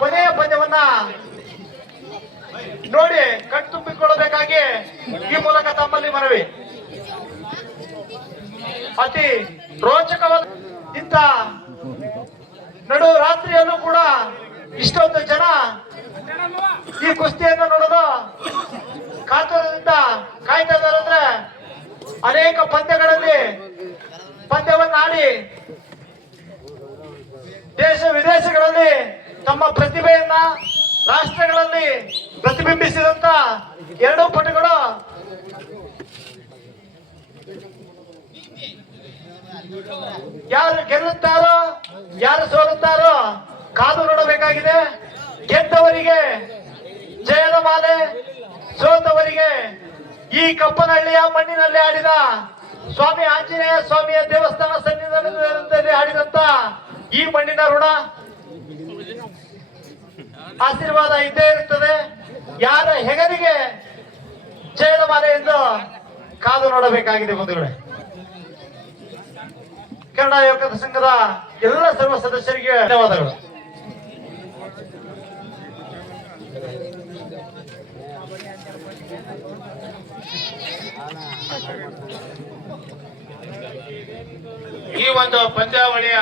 ಕೊನೆಯ ಪಂದ್ಯವನ್ನ ನೋಡಿ ಕಣ್ತುಂಬಿಕೊಳ್ಳಬೇಕಾಗಿ ಈ ಮೂಲಕ ತಮ್ಮಲ್ಲಿ ಮನವಿ. ಅತಿ ರೋಚಕವಾದ ಇಂಥ ನಡು ರಾತ್ರಿಯಲ್ಲೂ ಕೂಡ ಇಷ್ಟೊಂದು ಜನ ಈ ಕುಸ್ತಿಯನ್ನು ನೋಡೋದು ಕಾತುರದಿಂದ ಕಾಯ್ತಾ ಇದ್ದಾರೆ. ಅಂದ್ರೆ ಅನೇಕ ಪಂದ್ಯಗಳಲ್ಲಿ ಪಂದ್ಯವನ್ನಾಡಿ ದೇಶ ವಿದೇಶಗಳಲ್ಲಿ ತಮ್ಮ ಪ್ರತಿಭೆಯನ್ನ ರಾಷ್ಟ್ರಗಳಲ್ಲಿ ಪ್ರತಿಬಿಂಬಿಸಿದಂತ ಎರಡೂ ಪಟುಗಳು ಯಾರು ಗೆಲ್ಲುತ್ತಾರೋ ಯಾರು ಸೋಲುತ್ತಾರೋ ಕಾದು ನೋಡಬೇಕಾಗಿದೆ. ಗೆದ್ದವರಿಗೆ ಜಯದ ಮಾಲೆ, ಸೋತವರಿಗೆ ಈ ಕಪ್ಪನಹಳ್ಳಿಯ ಮಣ್ಣಿನಲ್ಲಿ ಆಡಿದ ಸ್ವಾಮಿ ಆಂಜನೇಯ ಸ್ವಾಮಿಯ ದೇವಸ್ಥಾನ ಸನ್ನಿಧಾನದಲ್ಲಿ ಆಡಿದಂತ ಈ ಮಣ್ಣಿನ ಋಣ ಆಶೀರ್ವಾದ ಇದ್ದೇ ಇರುತ್ತದೆ. ಯಾರ ಹೆಗಲಿಗೆ ಜಯದ ಮಾಲೆ ಎಂದು ಕಾದು ನೋಡಬೇಕಾಗಿದೆ ಬಂಧುಗಳೇ. ಕನ್ನಡ ಯುವಕ ಸಂಘದ ಎಲ್ಲ ಸರ್ವ ಸದಸ್ಯರಿಗೆ ಧನ್ಯವಾದಗಳು. ಈ ಒಂದು ಪಂದ್ಯಾವಳಿಯ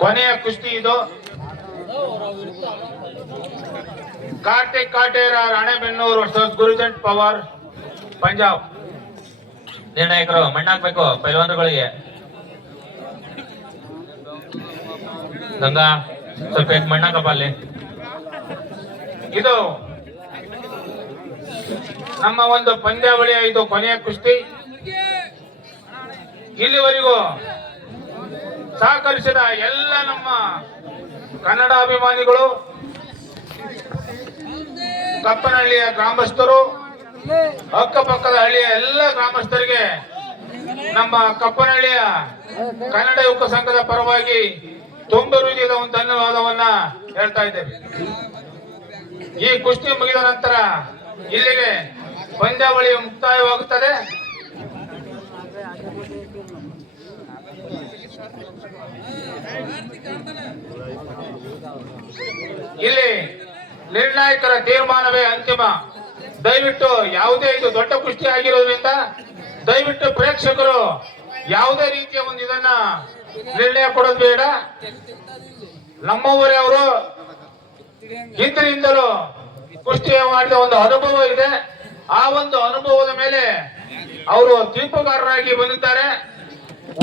ಕೊನೆಯ ಕುಸ್ತಿ ಇದು. ಕಾರ್ತಿಕ್ ಕಾಟೇರ ರಾಣೆಬೆನ್ನೂರು ವರ್ಸಸ್ ಗುರುಜಂಟ್ ಪವಾರ್ ಪಂಜಾಬ್. ನಿರ್ಣಾಯಕರು ಮಣ್ಣಾಕ್ಬೇಕು ಪೈಲ್ವಾನರುಗಳಿಗೆ. ಗಂಗಾ ಸ್ವಲ್ಪ ಮಣ್ಣಾಕಪ್ಪ ಅಲ್ಲಿ. ಇದು ನಮ್ಮ ಒಂದು ಪಂದ್ಯಾವಳಿಯ ಇದು ಕೊನೆಯ ಕುಸ್ತಿ. ಇಲ್ಲಿವರೆಗೂ ಸಹಕರಿಸಿದ ಎಲ್ಲ ನಮ್ಮ ಕನ್ನಡ ಅಭಿಮಾನಿಗಳು, ಕಪ್ಪನಹಳ್ಳಿಯ ಗ್ರಾಮಸ್ಥರು, ಅಕ್ಕಪಕ್ಕದ ಹಳ್ಳಿಯ ಎಲ್ಲ ಗ್ರಾಮಸ್ಥರಿಗೆ ನಮ್ಮ ಕಪ್ಪನಹಳ್ಳಿಯ ಕನ್ನಡ ಯುವಕ ಸಂಘದ ಪರವಾಗಿ ತುಂಬ ಹೃದಯದ ಒಂದು ಧನ್ಯವಾದವನ್ನ ಹೇಳ್ತಾ ಇದ್ದೇವೆ. ಈ ಕುಸ್ತಿ ಮುಗಿದ ನಂತರ ಇಲ್ಲಿಗೆ ಪಂದ್ಯಾವಳಿ ಮುಕ್ತಾಯವಾಗುತ್ತದೆ. ಇಲ್ಲಿ ನಿರ್ಣಾಯಕರ ತೀರ್ಮಾನವೇ ಅಂತಿಮ. ದಯವಿಟ್ಟು ಯಾವುದೇ ಇದು ದೊಡ್ಡ ಕುಸ್ತಿ ಆಗಿರೋದ್ರಿಂದ ದಯವಿಟ್ಟು ಪ್ರೇಕ್ಷಕರು ಯಾವುದೇ ರೀತಿಯ ಒಂದು ಇದನ್ನ ನಿರ್ಣಯ ಕೊಡೋದು ಬೇಡ. ನಮ್ಮವರೇ ಅವರು ಹಿಂದಿನಿಂದಲೂ ಕುಸ್ತಿ ಮಾಡಿದ ಒಂದು ಅನುಭವ ಇದೆ. ಆ ಒಂದು ಅನುಭವದ ಮೇಲೆ ಅವರು ತೀರ್ಪುಗಾರರಾಗಿ ಬಂದಿದ್ದಾರೆ.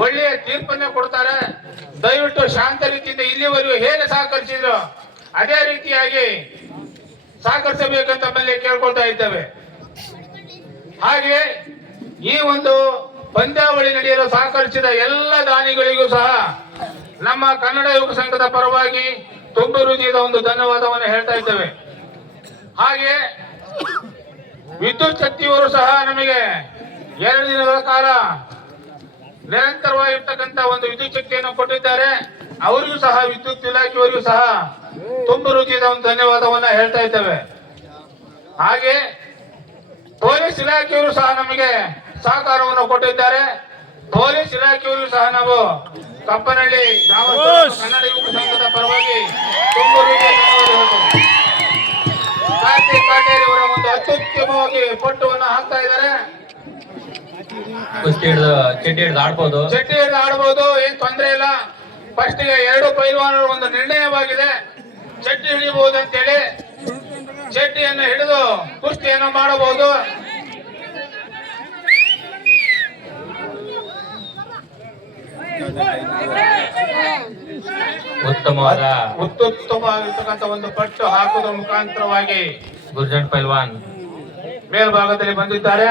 ಒಳ್ಳೆಯ ತೀರ್ಪನ್ನೇ ಕೊಡ್ತಾರೆ. ದಯವಿಟ್ಟು ಶಾಂತ ರೀತಿಯಿಂದ ಇಲ್ಲಿವರೆಗೂ ಹೇಗೆ ಸಹಕರಿಸಿದ್ರು ಅದೇ ರೀತಿಯಾಗಿ ಸಹಕರಿಸಬೇಕಂತ ಮೇಲೆ ಕೇಳ್ಕೊಳ್ತಾ ಇದ್ದೇವೆ. ಹಾಗೆ ಈ ಒಂದು ಪಂದ್ಯಾವಳಿ ನಡೆಯಲು ಸಹಕರಿಸಿದ ಎಲ್ಲ ದಾನಿಗಳಿಗೂ ಸಹ ನಮ್ಮ ಕನ್ನಡ ಯುವಕ ಸಂಘದ ಪರವಾಗಿ ತುಂಬ ಹೃದಯದ ಒಂದು ಧನ್ಯವಾದವನ್ನು ಹೇಳ್ತಾ ಇದ್ದೇವೆ. ಹಾಗೆ ವಿದ್ಯುತ್ ಶಕ್ತಿಯವರು ಸಹ ನಮಗೆ 2 ದಿನಗಳ ಕಾಲ ನಿರಂತರವಾಗಿರ್ತಕ್ಕಂಥ ಒಂದು ವಿದ್ಯುತ್ ಶಕ್ತಿಯನ್ನು ಕೊಟ್ಟಿದ್ದಾರೆ. ಅವರಿಗೂ ಸಹ ವಿದ್ಯುತ್ ಇಲಾಖೆಯವರಿಗೂ ಸಹ ತುಂಬ ಹೃದಯದ ಒಂದು ಧನ್ಯವಾದವನ್ನ ಹೇಳ್ತಾ ಇದ್ದೇವೆ. ಹಾಗೆ ಪೊಲೀಸ್ ಇಲಾಖೆಯವರು ಸಹ ನಮಗೆ ಸಹಕಾರವನ್ನು ಕೊಟ್ಟಿದ್ದಾರೆ. ಪೊಲೀಸ್ ಇಲಾಖೆಯವರಿಗೂ ಸಹ ನಾವು ಕಪ್ಪನಹಳ್ಳಿ ಕನ್ನಡ ಯುವಕ ಸಂಘದ ಪರವಾಗಿ ತುಂಬ ಹೃದಯ ಧನ್ಯವಾದಗಳು. ಕಾರ್ತಿಕ್ ಕಾಟೇರಿ ಅವರ ಒಂದು ಅತ್ಯುತ್ತಮವಾಗಿ ಪಟ್ಟುವನ್ನು ಹಾಕ್ತಾ ಇದ್ದಾರೆ. ಕುಸ್ತಿ ಹಿಡಿದು ಚಡ್ಡಿ ಹಿಡಿದು ಆಡ್ಬೋದು, ಚಡ್ಡಿ ಹಿಡಿದು ಆಡ್ಬೋದು, ಏನ್ ತೊಂದರೆ ಇಲ್ಲ. ಫಸ್ಟ್ ಗೆ 2 ಪೈಲ್ವಾನರು ಒಂದು ನಿರ್ಣಯವಾಗಿದೆ. ಚಡ್ಡಿ ಹಿಡಿಯಬಹುದು ಅಂತೇಳಿ ಚಡ್ಡಿಯನ್ನು ಹಿಡಿದು ಕುಸ್ತಿಯನ್ನು ಮಾಡಬಹುದು. ಅತ್ಯುತ್ತಮವಾಗಿರ್ತಕ್ಕಂಥ ಒಂದು ಪಟ್ಟು ಹಾಕುವುದರ ಮುಖಾಂತರವಾಗಿ ಗುರ್ಜಂಟ್ ಪೈಲ್ವಾನ್ ಮೇಲ್ಭಾಗದಲ್ಲಿ ಬಂದಿದ್ದಾರೆ.